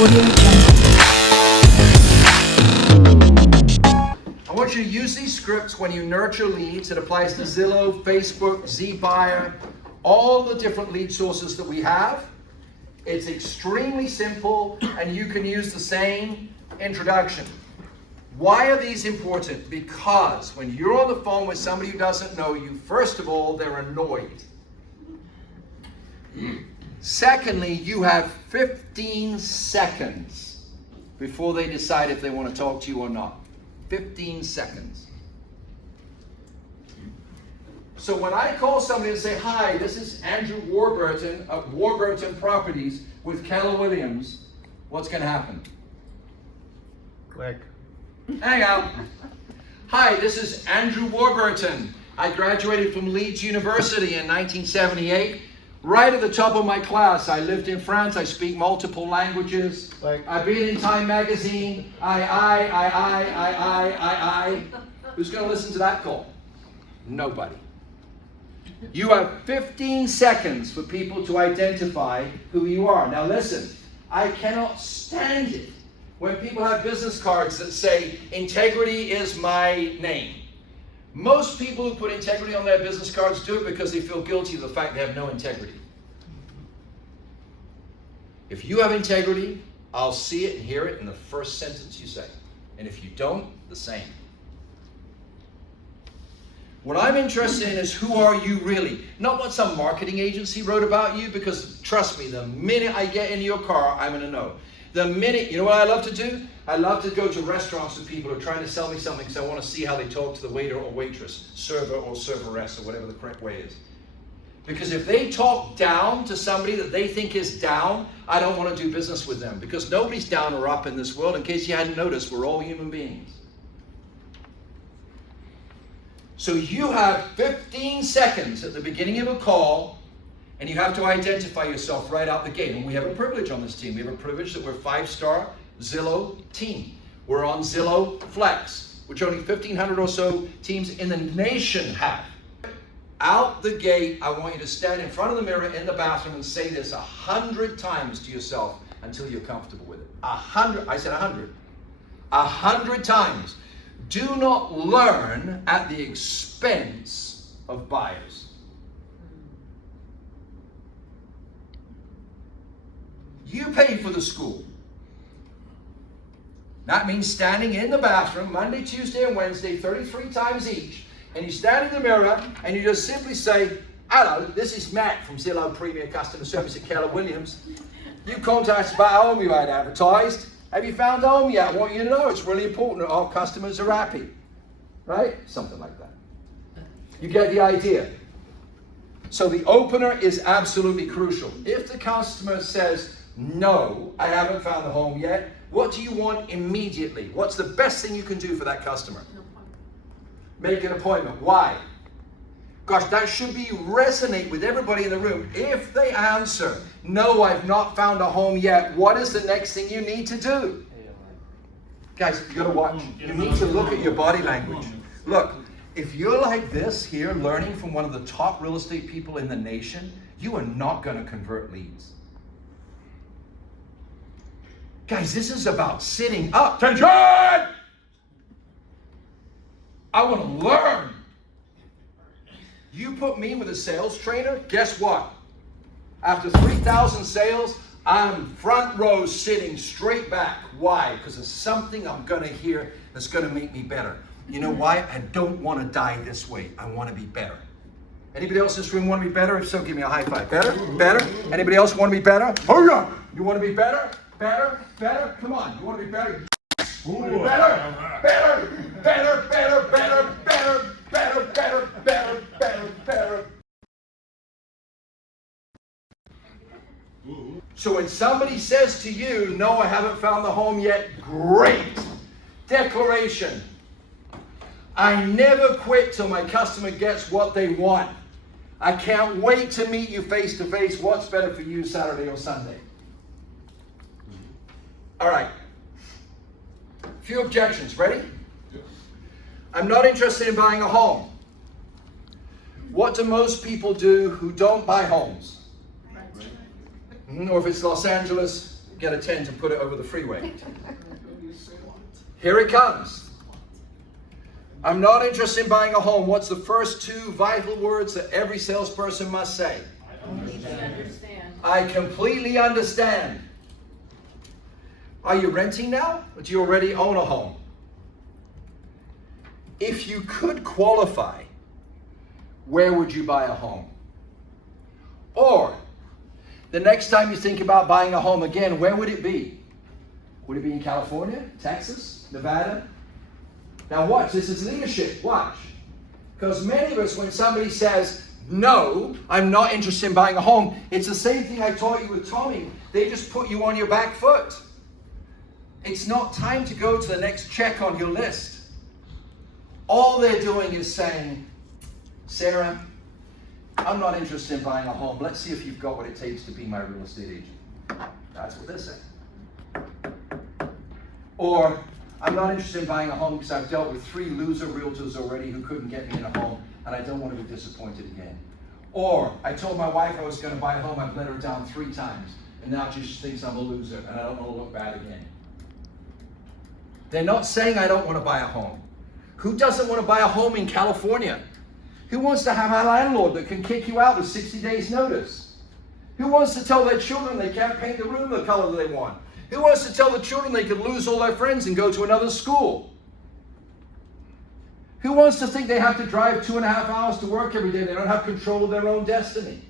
I want you to use these scripts when you nurture leads. It applies to Zillow, Facebook, ZBuyer, all the different lead sources that we have. It's extremely simple, and you can use the same introduction. Why are these important? Because when you're on the phone with somebody who doesn't know you, first of all, they're annoyed. Secondly, you have 15 seconds before they decide if they want to talk to you or not. 15 seconds. So when I call somebody and say, hi, this is Andrew Warburton of Warburton Properties with Keller Williams, what's going to happen? Click. Hang out. Hi, this is Andrew Warburton. I graduated from Leeds University in 1978. Right at the top of my class. I lived in France. I speak multiple languages. I've been in Time magazine. I. Who's going to listen to that call? Nobody. You have 15 seconds for people to identify who you are. Now listen, I cannot stand it when people have business cards that say, integrity is my name. Most people who put integrity on their business cards do it because they feel guilty of the fact they have no integrity. If you have integrity, I'll see it and hear it in the first sentence you say. And if you don't, the same. What I'm interested in is, who are you really? Not what some marketing agency wrote about you, because trust me, the minute I get in your car, I'm going to know. The minute, you know what I love to do? I love to go to restaurants with people who are trying to sell me something because I want to see how they talk to the waiter or waitress, server or serveress, or whatever the correct way is. Because if they talk down to somebody that they think is down, I don't want to do business with them, because nobody's down or up in this world. In case you hadn't noticed, we're all human beings. So you have 15 seconds at the beginning of a call, and you have to identify yourself right out the gate. And we have a privilege on this team. We have a privilege that we're a 5-star Zillow team. We're on Zillow Flex, which only 1,500 or so teams in the nation have. Out the gate, I want you to stand in front of the mirror in the bathroom and say this 100 times to yourself until you're comfortable with it. 100, I said 100. 100 times. Do not learn at the expense of buyers. You pay for the school. That means standing in the bathroom Monday, Tuesday, and Wednesday 33 times each. And you stand in the mirror and you just simply say, hello, this is Matt from Zillow Premier Customer Service at Keller Williams. You contacted us about a home you had advertised. Have you found a home yet? I want you to know it's really important that our customers are happy. Right? Something like that. You get the idea. So the opener is absolutely crucial. If the customer says, no, I haven't found the home yet, what do you want immediately? What's the best thing you can do for that customer? Make an appointment. Why? Gosh, that should be resonate with everybody in the room. If they answer, no, I've not found a home yet, what is the next thing you need to do? Guys, you gotta watch. You need to look at your body language. Look, if you're like this here, learning from one of the top real estate people in the nation, you are not gonna convert leads. Guys, this is about sitting up. Attention! I want to learn. You put me with a sales trainer, guess what? After 3,000 sales, I'm front row sitting straight back. Why? Because there's something I'm going to hear that's going to make me better. You know why? I don't want to die this way. I want to be better. Anybody else in this room want to be better? If so, give me a high five. Better? Better? Anybody else want to be better? Oh yeah! You want to be better? Better? Better? Come on. You want to be better? Better, better, better, better, better, better, better, better, better, better, better. So when somebody says to you, no, I haven't found the home yet, great. Declaration. I never quit till my customer gets what they want. I can't wait to meet you face to face. What's better for you, Saturday or Sunday? All right. Few objections. Ready? I'm not interested in buying a home. What do most people do who don't buy homes? Or if it's Los Angeles, get a tent and put it over the freeway. Here it comes. I'm not interested in buying a home. What's the first two vital words that every salesperson must say? I completely understand. Are you renting now, or do you already own a home? If you could qualify, where would you buy a home? Or, the next time you think about buying a home again, where would it be? Would it be in California, Texas, Nevada? Now watch, this is leadership, watch. Because many of us, when somebody says, no, I'm not interested in buying a home, it's the same thing I taught you with Tommy. They just put you on your back foot. It's not time to go to the next check on your list. All they're doing is saying, Sarah, I'm not interested in buying a home. Let's see if you've got what it takes to be my real estate agent. That's what they're saying. Or, I'm not interested in buying a home because I've dealt with 3 loser realtors already who couldn't get me in a home, and I don't want to be disappointed again. Or, I told my wife I was going to buy a home, I've let her down 3 times, and now she just thinks I'm a loser, and I don't want to look bad again. They're not saying I don't want to buy a home. Who doesn't want to buy a home in California? Who wants to have a landlord that can kick you out with 60 days notice? Who wants to tell their children they can't paint the room the color they want? Who wants to tell the children they could lose all their friends and go to another school? Who wants to think they have to drive 2.5 hours to work every day? They don't have control of their own destiny.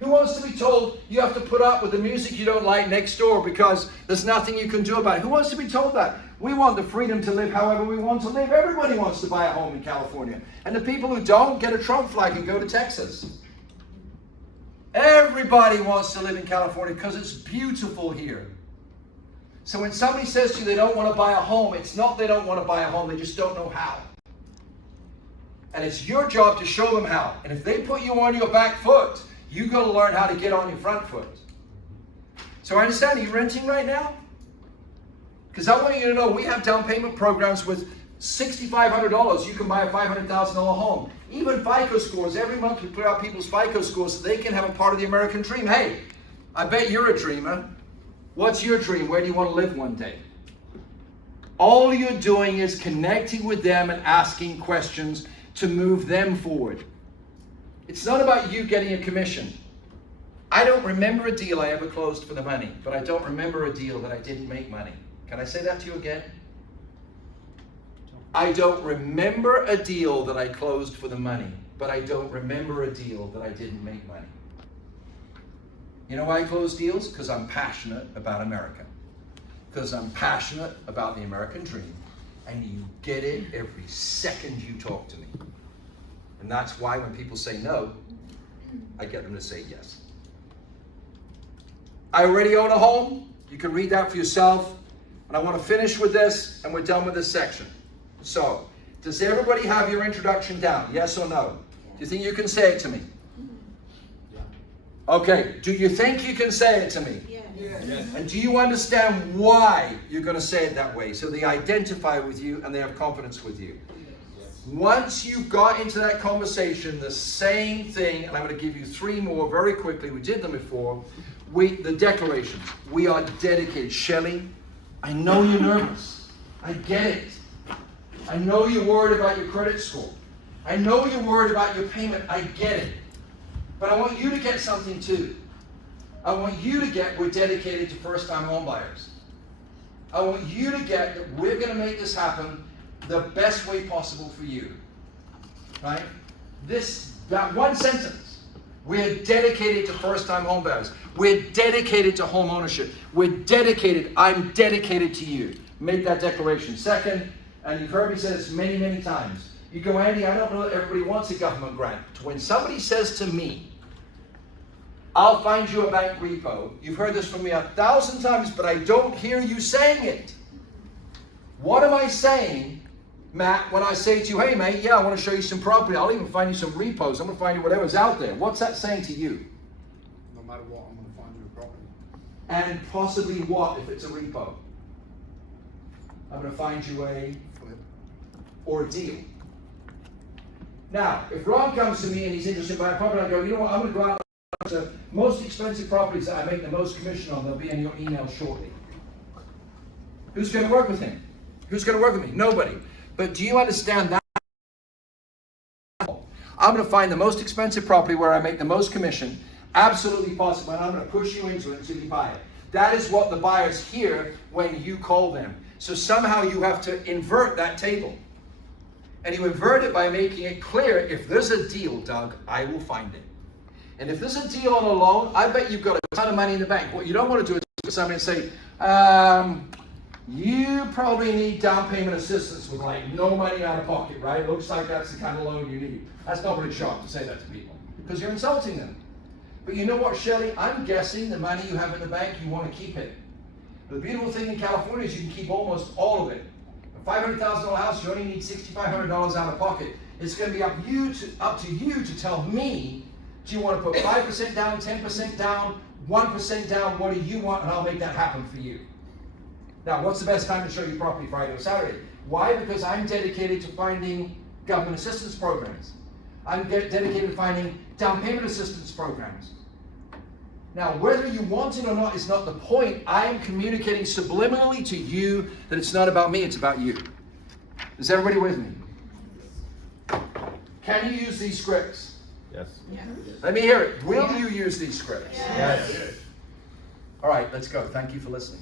Who wants to be told you have to put up with the music you don't like next door because there's nothing you can do about it? Who wants to be told that? We want the freedom to live however we want to live. Everybody wants to buy a home in California. And the people who don't get a Trump flag and go to Texas. Everybody wants to live in California because it's beautiful here. So when somebody says to you they don't want to buy a home, it's not they don't want to buy a home, they just don't know how. And it's your job to show them how. And if they put you on your back foot, you got to learn how to get on your front foot. So I understand, are you renting right now? Because I want you to know we have down payment programs with $6,500. You can buy a $500,000 home. Even FICO scores, every month we put out people's FICO scores so they can have a part of the American dream. Hey, I bet you're a dreamer. What's your dream? Where do you want to live one day? All you're doing is connecting with them and asking questions to move them forward. It's not about you getting a commission. I don't remember a deal I ever closed for the money, but I don't remember a deal that I didn't make money. Can I say that to you again? I don't remember a deal that I closed for the money, but I don't remember a deal that I didn't make money. You know why I close deals? Because I'm passionate about America. Because I'm passionate about the American dream. And you get it every second you talk to me. And that's why when people say no, I get them to say yes. I already own a home. You can read that for yourself. And I want to finish with this, and we're done with this section. So, does everybody have your introduction down? Yes or no? Do you think you can say it to me? Okay, do you think you can say it to me? Yes. And do you understand why you're going to say it that way? So they identify with you and they have confidence with you. Once you've got into that conversation, the same thing, and I'm going to give you 3 more very quickly. We did them before. The declarations. We are dedicated. Shelley, I know you're nervous. I get it. I know you're worried about your credit score. I know you're worried about your payment. I get it. But I want you to get something too. I want you to get we're dedicated to first-time home buyers. I want you to get that we're going to make this happen the best way possible for you. Right? That one sentence. We're dedicated to first-time home buyers. We're dedicated to home ownership. We're dedicated. I'm dedicated to you. Make that declaration. Second, and you've heard me say this many, many times. You go, Andy, I don't know that everybody wants a government grant. When somebody says to me, I'll find you a bank repo. You've heard this from me 1,000 times, but I don't hear you saying it. What am I saying, Matt, when I say to you, hey, mate, yeah, I want to show you some property. I'll even find you some repos. I'm going to find you whatever's out there. What's that saying to you? No matter what, I'm going to find you a property. And possibly what if it's a repo? I'm going to find you a Flip. or a deal. Now, if Ron comes to me and he's interested in buying property, I go, you know what, I'm going to go out the most expensive properties that I make the most commission on, they'll be in your email shortly. Who's going to work with him? Who's going to work with me? Nobody. But do you understand that? I'm going to find the most expensive property where I make the most commission, absolutely possible, and I'm going to push you into it until you buy it. That is what the buyers hear when you call them. So somehow you have to invert that table. And you invert it by making it clear, if there's a deal, Doug, I will find it. And if there's a deal on a loan, I bet you've got a ton of money in the bank. What you don't want to do is go to somebody and say, you probably need down payment assistance with like no money out of pocket, right? It looks like that's the kind of loan you need. That's not very sharp to say that to people, because you're insulting them. But you know what, Shelley? I'm guessing the money you have in the bank, you want to keep it. The beautiful thing in California is you can keep almost all of it. A $500,000 house, you only need $6,500 out of pocket. It's going to be up to you to tell me, do you want to put 5% down, 10% down, 1% down, what do you want, and I'll make that happen for you. Now, what's the best time to show you property, Friday or Saturday? Why? Because I'm dedicated to finding government assistance programs. I'm dedicated to finding down payment assistance programs. Now, whether you want it or not is not the point. I am communicating subliminally to you that it's not about me, it's about you. Is everybody with me? Can you use these scripts? Yes. Let me hear it. Will you use these scripts? Yes. All right, let's go. Thank you for listening.